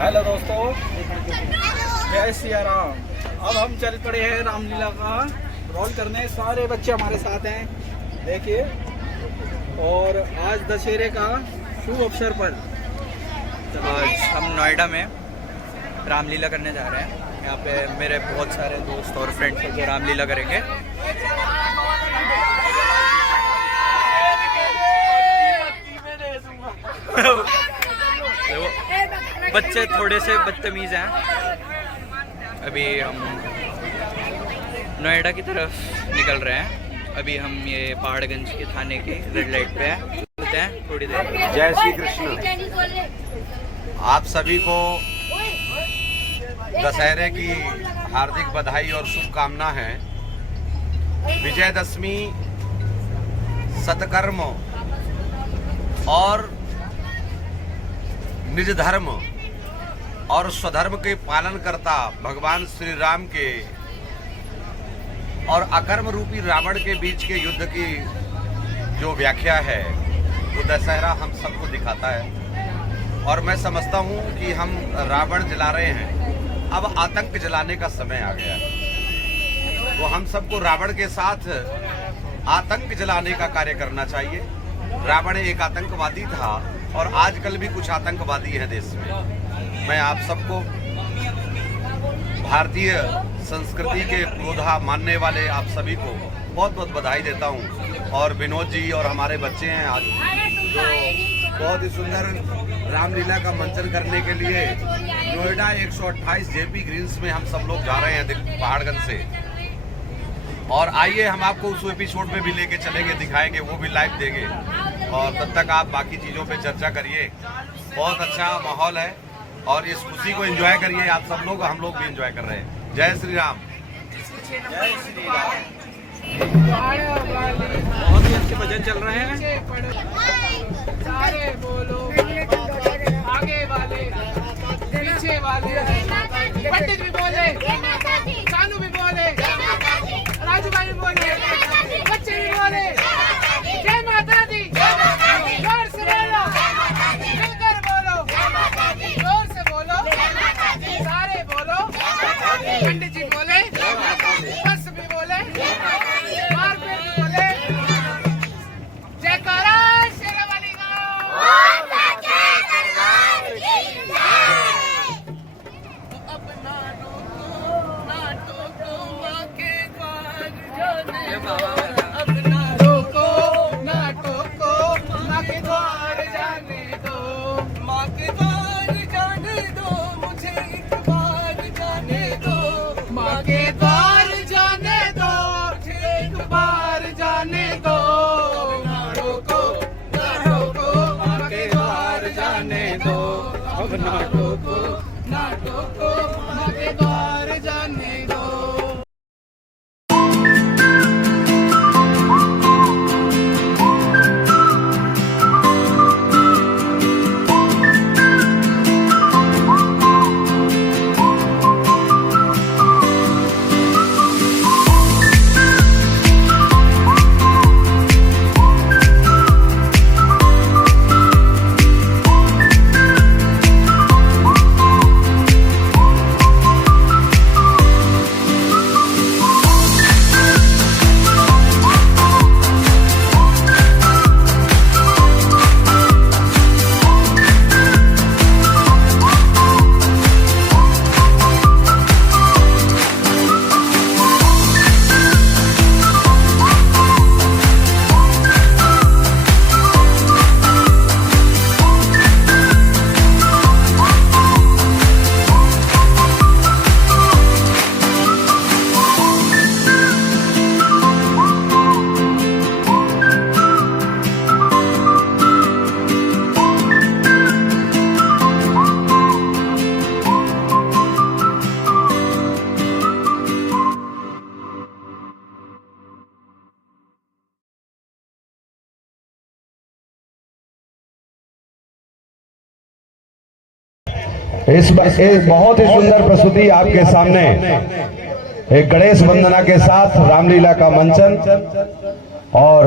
Hello दोस्तों, जय सिया राम। अब हम चल पड़े हैं रामलीला का रोल करने। सारे बच्चे हमारे साथ हैं, देखिए। और आज दशहरे का शुभ अवसर पर आज हम नोएडा में रामलीला करने जा रहे हैं। यहाँ पे मेरे बहुत सारे दोस्त और फ्रेंड्स हैं जो रामलीला करेंगे। बच्चे थोड़े से बदतमीज हैं। अभी हम नोएडा की तरफ निकल रहे हैं। अभी हम ये पहाड़गंज के थाने की रेड लाइट पे हैं थोड़ी देर। जय श्री कृष्ण। आप सभी को दशहरे की हार्दिक बधाई और शुभकामना है। विजयदशमी सत्कर्म और निज धर्म और स्वधर्म के पालन करता भगवान श्री राम के और अकर्म रूपी रावण के बीच के युद्ध की जो व्याख्या है वो दशहरा हम सबको दिखाता है। और मैं समझता हूँ कि हम रावण जला रहे हैं, अब आतंक जलाने का समय आ गया है। तो हम सबको रावण के साथ आतंक जलाने का कार्य करना चाहिए। रावण एक आतंकवादी था और आजकल भी कुछ आतंकवादी हैं देश में। मैं आप सबको भारतीय संस्कृति के पुरोधा मानने वाले आप सभी को बहुत बहुत बधाई देता हूं। और विनोद जी और हमारे बच्चे हैं आज जो बहुत ही सुंदर रामलीला का मंचन करने के लिए नोएडा 128 जेपी ग्रीन्स में हम सब लोग जा रहे हैं पहाड़गंज से। और आइए हम आपको उस एपिसोड में भी लेके चलेंगे, दिखाएंगे, वो भी लाइव देंगे। और तब तक आप बाकी चीज़ों पे चर्चा करिए। बहुत अच्छा माहौल है और इस खुशी को एंजॉय करिए आप सब लोग, हम लोग भी एंजॉय कर रहे हैं। जय श्री राम। जय श्री राम। बहुत ही अच्छे भजन चल रहे हैं। सारे बोलो, आगे वाले पीछे वाले, पंडित भी बोले, कानू भी बोले, राजू भाई भी बोले, बच्चे भी बोले, जय माता दी, जोर से बोलो, मिलकर बोलो, जोर से बोलो, सारे बोलो, पंडित जी बोले, बस भी बोले, मारपीट भी बोले, जयकारा शेरावाली का। इस बहुत ही सुंदर प्रस्तुति आपके सामने एक गणेश वंदना के साथ रामलीला का मंचन। और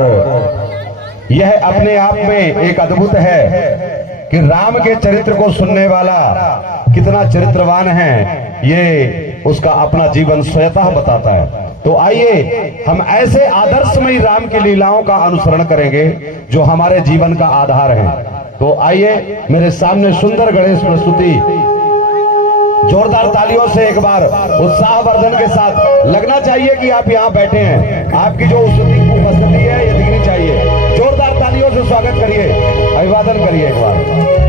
यह अपने आप में एक अद्भुत है कि राम के चरित्र को सुनने वाला कितना चरित्रवान है, ये उसका अपना जीवन स्वतः बताता है। तो आइए हम ऐसे आदर्शमयी राम की लीलाओं का अनुसरण करेंगे जो हमारे जीवन का आधार है। तो आइए मेरे सामने सुंदर गणेश प्रस्तुति जोरदार तालियों से एक बार उत्साहवर्धन के साथ लगना चाहिए कि आप यहाँ बैठे हैं। आपकी जो उपस्थिति है ये दिखनी चाहिए। जोरदार तालियों से स्वागत करिए, अभिवादन करिए एक बार।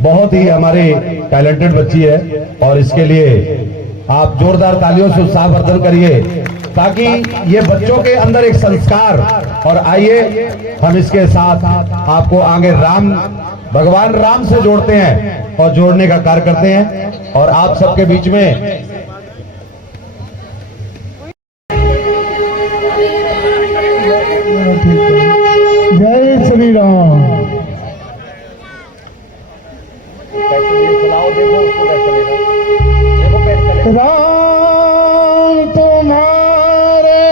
बहुत ही हमारे टैलेंटेड बच्ची है और इसके लिए आप जोरदार तालियों से उत्साहवर्धन करिए ताकि ये बच्चों के अंदर एक संस्कार। और आइए हम इसके साथ आपको आगे भगवान राम से जोड़ते हैं और जोड़ने का कार्य करते हैं। और आप सबके बीच में जय श्री राम। राम तुम्हारे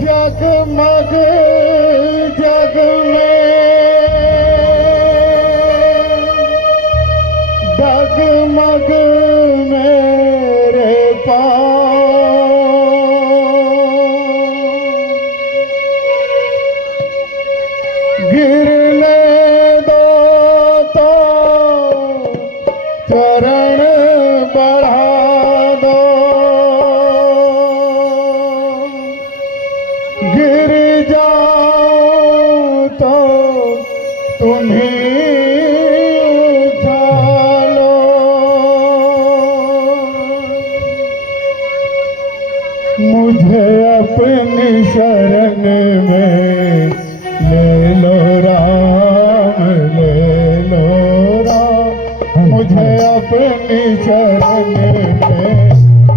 जगमग जग में मुझे अपनी शरण में ले लो राम, ले लो राम, मुझे अपनी शरण में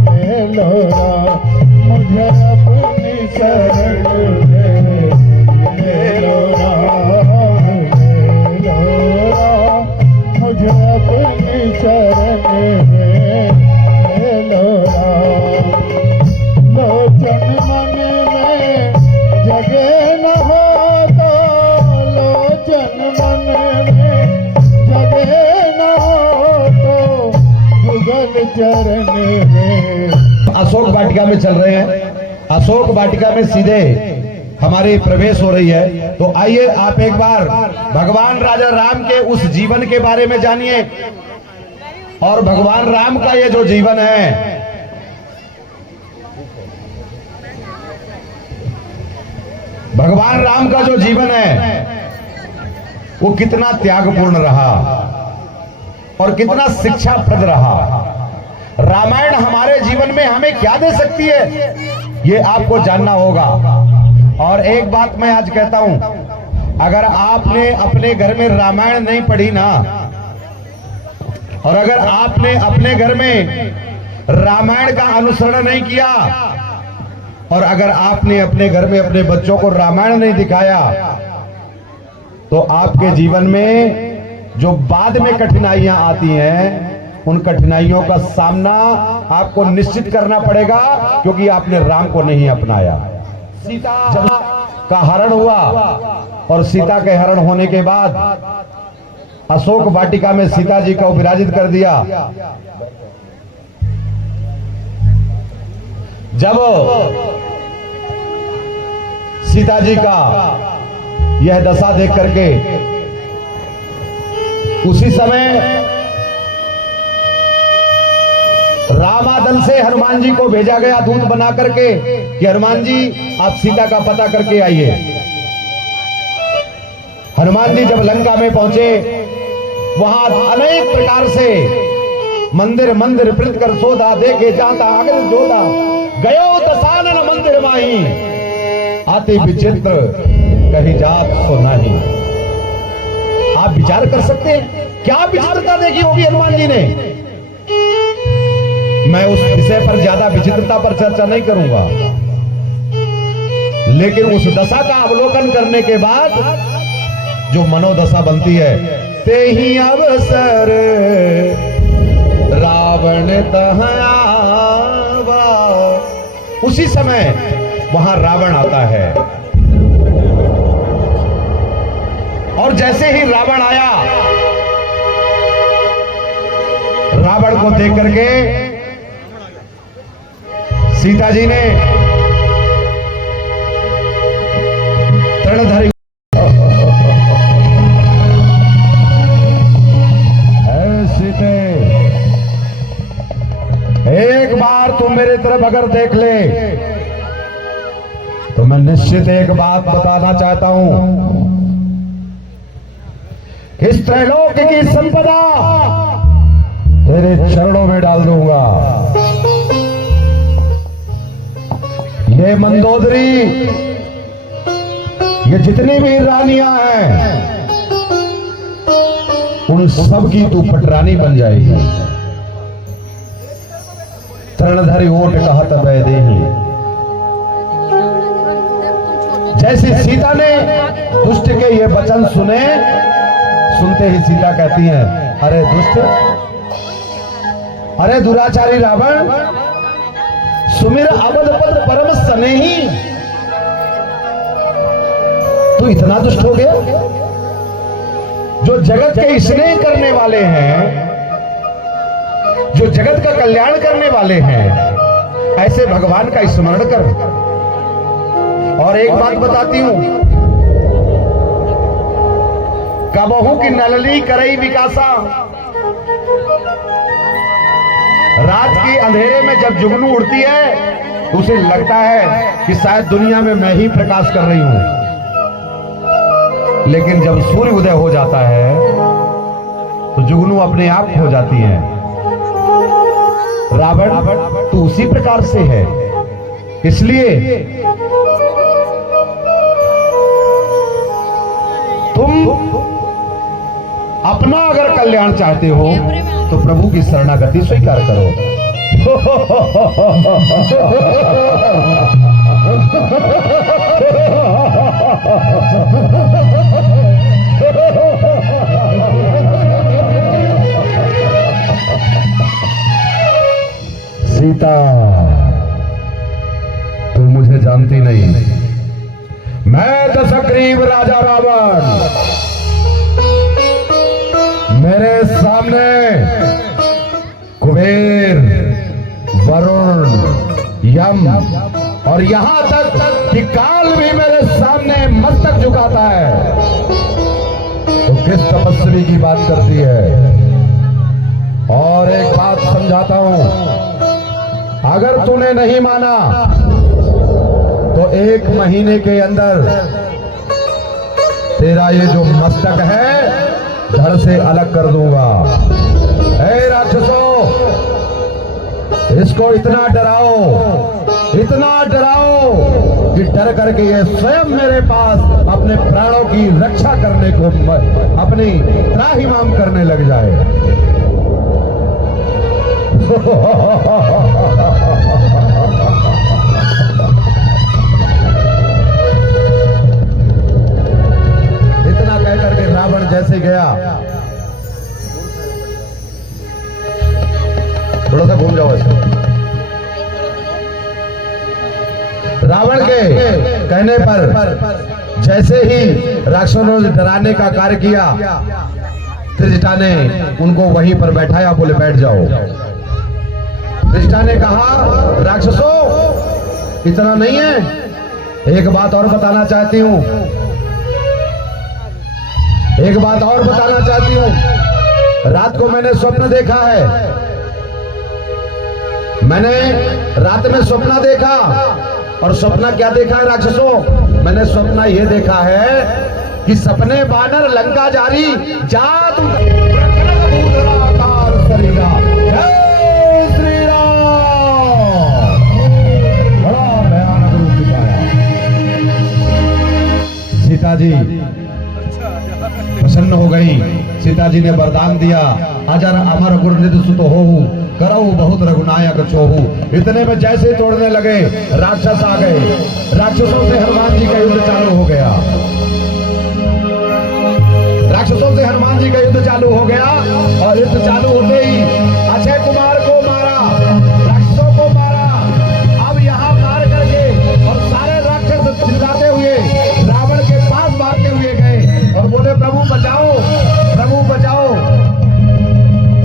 ले लो राम, मुझे अपनी शरण में ले लो राम, ले लो राम, मुझे अपनी शरण में ले लो राम। लोचन मन में जगे न हो तो, लोचन मन में जगे न हो तो, जुगल चरण में। अशोक वाटिका में चल रहे हैं। अशोक वाटिका में सीधे हमारी प्रवेश हो रही है। तो आइए आप एक बार भगवान राजा राम के उस जीवन के बारे में जानिए। और भगवान राम का ये जो जीवन है, भगवान राम का जो जीवन है वो कितना त्यागपूर्ण रहा और कितना शिक्षाप्रद रहा। रामायण हमारे जीवन में हमें क्या दे सकती है, ये आपको जानना होगा। और एक बात मैं आज कहता हूं, अगर आपने अपने घर में रामायण नहीं पढ़ी ना, और अगर आपने अपने घर में रामायण का अनुसरण नहीं किया, और अगर आपने अपने घर में अपने बच्चों को रामायण नहीं दिखाया, तो आपके जीवन में जो बाद में कठिनाइयां आती हैं, उन कठिनाइयों का सामना आपको निश्चित करना पड़ेगा, क्योंकि आपने राम को नहीं अपनाया। सीता जब का हरण हुआ, और सीता के हरण होने के बाद अशोक वाटिका में सीता जी को विराजित कर दिया। जब सीता जी का यह दशा देख करके उसी समय रामादल से हनुमान जी को भेजा गया दूत बना करके कि हनुमान जी आप सीता का पता करके आइए। हनुमान जी जब लंका में पहुंचे, वहां अनेक प्रकार से मंदिर मंदिर प्रत कर सोधा, देखे जाता अगर जोधा, गयो दशानन मंदिर माही, आते विचित्र कही जात सो नहीं। आप विचार कर सकते हैं क्या विचित्रता देखी होगी हनुमान जी ने। मैं उस विषय पर ज्यादा विचित्रता पर चर्चा नहीं करूंगा, लेकिन उस दशा का अवलोकन करने के बाद जो मनोदशा बनती है, ते ही अवसर रावण तहावा, उसी समय वहां रावण आता है। और जैसे ही रावण आया, रावण को देख करके सीता जी ने तृणधारी सीते, एक बार तुम मेरे तरफ अगर देख ले तो मैं निश्चित एक बात बताना चाहता हूं, इस त्रैलोक की संपदा तेरे चरणों में डाल दूंगा। ये मंदोदरी, ये जितनी भी रानियां हैं, उन सब की तू पटरानी बन जाएगी। तृणधारी ओट कहत वैदेही, जैसे सीता ने दुष्ट के ये वचन सुने, सुनते ही सीता कहती है, अरे दुष्ट, अरे दुराचारी रावण, सुमिर अवध पद परम स्नेही, तू इतना दुष्ट हो गया। जो जगत के स्नेह करने वाले हैं, जो जगत का कल्याण करने वाले हैं, ऐसे भगवान का स्मरण कर। और एक बात बताती हूं, कबहू की नलली करई विकासा, रात के अंधेरे में जब जुगनू उड़ती है तो उसे लगता है कि शायद दुनिया में मैं ही प्रकाश कर रही हूं, लेकिन जब सूर्य उदय हो जाता है तो जुगनू अपने आप हो जाती है। रावण तू उसी प्रकार से है, इसलिए तुम अपना अगर कल्याण चाहते हो तो प्रभु की शरणागति स्वीकार करो। सीता, तू मुझे जानती नहीं, मैं दशग्रीव राजा रावण। मेरे सामने कुबेर, वरुण, यम और यहां तक कि काल भी मेरे सामने मस्तक झुकाता है, तो किस तपस्वी की बात करती है। और एक बात समझाता हूं, अगर तूने नहीं माना तो 1 महीने के अंदर तेरा ये जो मस्तक है धड़ से अलग कर दूंगा। ए राक्षसों, इसको इतना डराओ कि डर करके ये स्वयं मेरे पास अपने प्राणों की रक्षा करने को, अपनी त्राहिमाम करने लग जाए। इतना कहकर के रावण जैसे गया, थोड़ा सा घूम जाओ ऐसे। रावण के कहने पर जैसे ही राक्षसों ने डराने का कार्य किया, त्रिजटा ने उनको वहीं पर बैठाया, बोले बैठ जाओ। त्रिजटा ने कहा, राक्षसों इतना नहीं है, एक बात और बताना चाहती हूं, रात को मैंने स्वप्न देखा है। मैंने रात में सपना देखा, और सपना क्या देखा है राक्षसों? मैंने सपना यह देखा है कि सपने बानर लंका जारी जात शरीरा। जय श्री राम। बड़ा भयानक रूप दिखाया। सीता जी प्रसन्न हो गई। सीता जी ने वरदान दिया, अजर अमर गुरनिधि सुत होहु, करऊ बहुत रघुनायक छोहू। इतने में जैसे तोड़ने लगे, राक्षस आ गए। राक्षसों से हनुमान जी का युद्ध चालू हो गया। और युद्ध चालू होते ही अक्षय कुमार को मारा, राक्षसों को मारा। अब यहाँ मार करके और सारे राक्षस चिल्लाते हुए रावण के पास भागते हुए गए और बोले, प्रभु बचाओ, प्रभु बचाओ।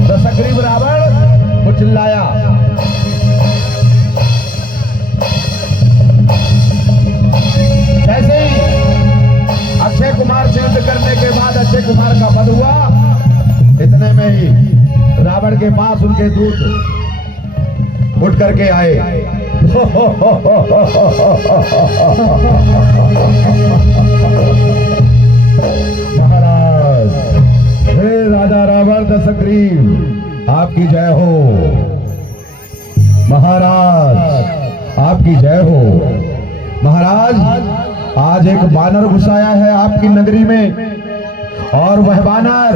दशग्रीव रावण को चिल्लाया। जैसे ही अक्षय कुमार से युद्ध करने के बाद अक्षय कुमार का वध हुआ, इतने में ही रावण के पास उनके दूत उठ करके आए। महाराज, हे राजा रावण दशग्रीव, आपकी जय हो। महाराज, आपकी जय हो। महाराज, आज एक बानर घुस आया है आपकी नगरी में, और वह बानर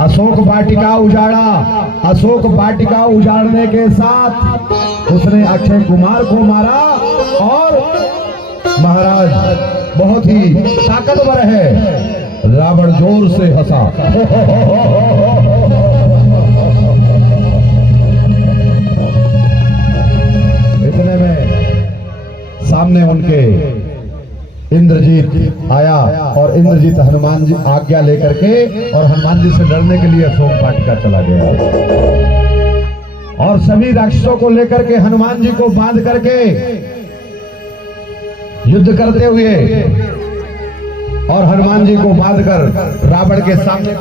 अशोक वाटिका उजाड़ा। अशोक वाटिका उजाड़ने के साथ उसने अक्षय कुमार को मारा, और महाराज बहुत ही ताकतवर है। रावण जोर से हंसा। इतने में सामने उनके इंद्रजीत आया, और इंद्रजीत हनुमान जी आज्ञा लेकर के और हनुमान जी से डरने के लिए अशोक वाटिका चला गया, और सभी राक्षसों को लेकर के हनुमान जी को बांध करके युद्ध करते हुए, और हनुमान जी को बांधकर रावण के सामने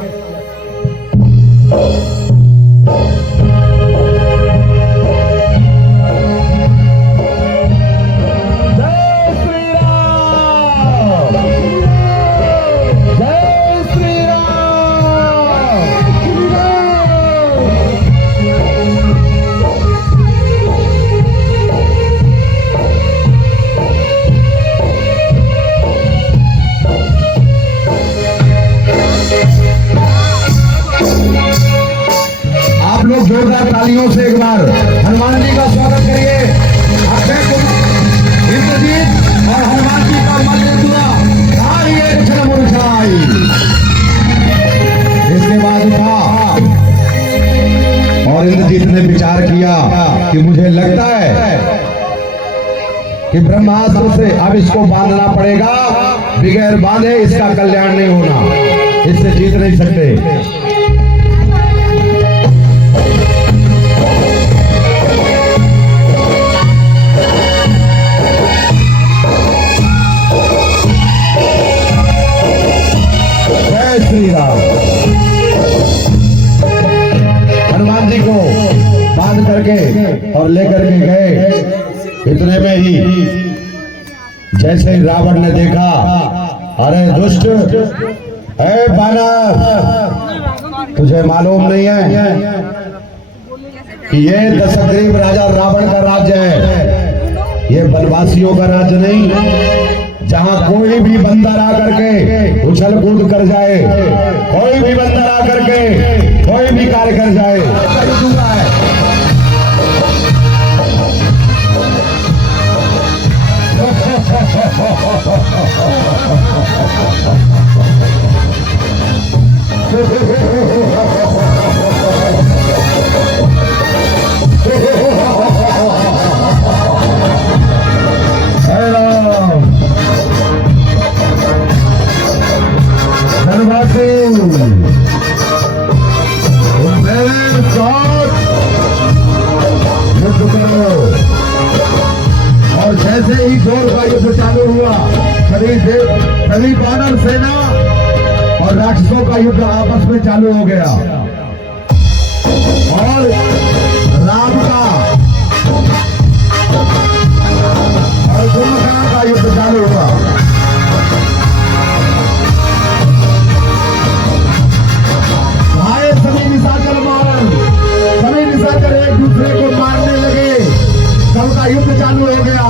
आप लोग जोरदार तालियों से एक बार हनुमान जी का स्वागत करिए। इंद्रजीत और हनुमान जी का मल्ल हुआ इसके बाद था और इंद्रजीत ने विचार किया कि मुझे लगता है कि ब्रह्मास्त्र से अब इसको बांधना पड़ेगा, बगैर बांधे इसका कल्याण नहीं होना, इससे जीत नहीं सकते। श्री राम। हनुमान जी को बांध करके और लेकर के गए। इतने में ही जैसे ही रावण ने देखा, अरे दुष्ट, ए बानर, तुझे मालूम नहीं है कि ये दशग्रीव राजा रावण का राज्य है, ये वनवासियों का राज्य नहीं, जहां कोई भी बंदर आकर के उछल कूद कर जाए, कोई भी बंदर आकर के कोई भी कार्य कर जाए, और जैसे ही जोर का युद्ध चालू हुआ, सभी वानर सेना और राक्षसों का युद्ध आपस में चालू हो गया और राम का और कुंभकर्ण का युद्ध चालू हुआ। सभी निशाचर मारन, सभी निशाचर एक दूसरे को मारने लगे, सबका युद्ध चालू हो गया।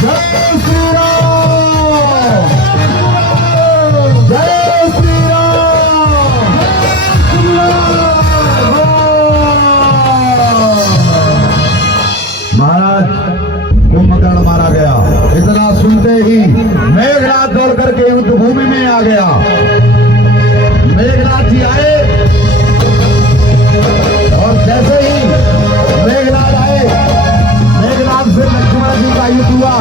जय श्री राम, जय श्री राम। महाराज कुंभकर्ण मारा गया। इतना सुनते ही मेघनाथ दौड़ करके युद्ध भूमि में आ गया। मेघनाथ जी आए और जैसे ही मेघनाथ आए, मेघनाथ से लक्ष्मण जी का युद्ध हुआ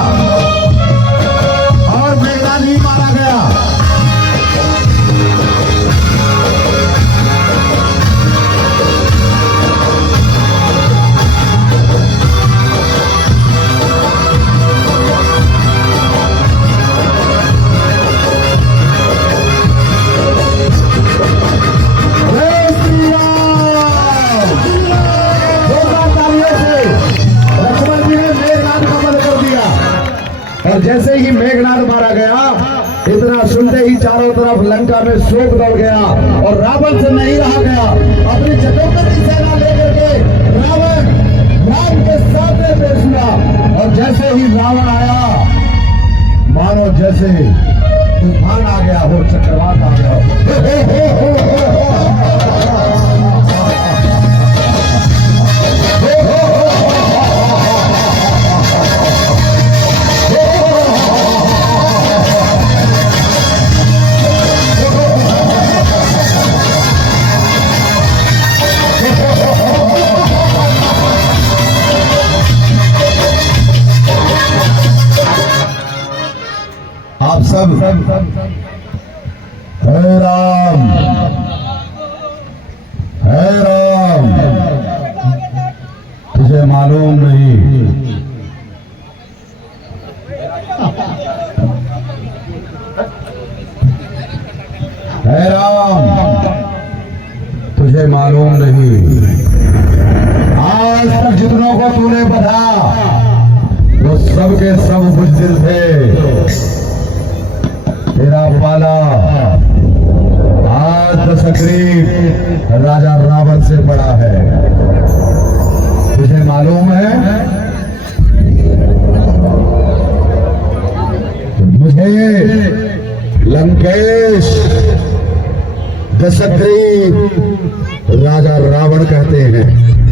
और मेघनाथ ही मारा गया। और जैसे ही मेघनाथ मारा गया, इतना सुनते ही चारों तरफ लंका में शोक दौड़ गया और रावण से नहीं रहा गया। अपनी चतुर्थ सेना लेकर के रावण राम के सामने पेश हुआ और जैसे ही रावण आया, मानो जैसे तूफान आ गया हो, चक्रवात आ गया हो। आप सब हे राम, हे राम, तुझे मालूम नहीं, हे राम, तुझे मालूम नहीं, आज तक जितनों को तूने बधा वो सब के सब बुज़दिल थे। तेरा पाला आज दशग्रीव राजा रावण से बड़ा है। दशग्रीव राजा रावण कहते हैं।